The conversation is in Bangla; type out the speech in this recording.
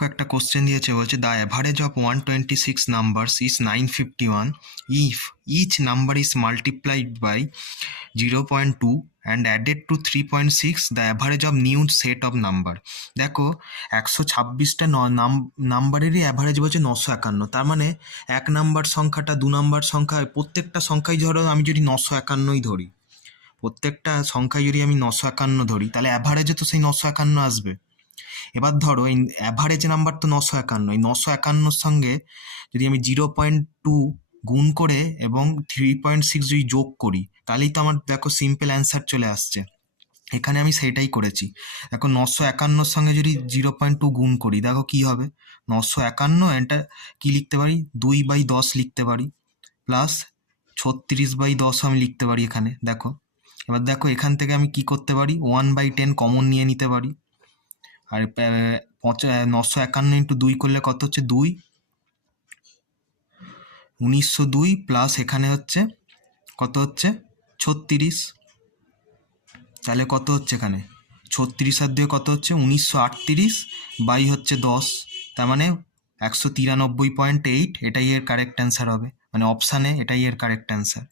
দেখো একটা কোশ্চেন দিয়েছে, বলছে the average of 126 numbers is 951 if each number is multiplied by 0.2 and added to 3.6 the average of new set of number. দেখো 126টা নাম্বারেরই অ্যাভারেজ বলছে 951, তার মানে এক নাম্বার সংখ্যাটা, দু নাম্বার সংখ্যা, প্রত্যেকটা সংখ্যাই ধরো আমি যদি 951ই ধরি, প্রত্যেকটা সংখ্যায় যদি আমি 951 ধরি, তাহলে অ্যাভারেজে তো সেই 951 আসবে। এবার ধরো এই অ্যাভারেজ নাম্বার তো 951, এই 951 সঙ্গে যদি আমি 0.2 গুণ করে এবং 3.6 যদি যোগ করি, তাহলেই তো আমার দেখো সিম্পল অ্যান্সার চলে আসছে। এখানে আমি সেটাই করেছি। দেখো 951 সঙ্গে যদি 0.2 গুণ করি, দেখো কি হবে, 951 এটা কি লিখতে পারি, 2/10 লিখতে পারি, প্লাস 36/10 আমি লিখতে পারি এখানে। দেখো এবার দেখো এখান থেকে আমি কি করতে পারি, 1/10 কমন নিয়ে নিতে পারি। আর 951 ইন্টু 2 করলে কত হচ্ছে, 2, 1902 প্লাস এখানে হচ্ছে কত হচ্ছে 36, তাহলে কত হচ্ছে এখানে 36 আর 2 কত হচ্ছে 1938 বাই হচ্ছে 10, তার মানে 193.8, এটাই এর কারেক্ট অ্যান্সার হবে, মানে অপশানে এটাই এর কারেক্ট অ্যান্সার।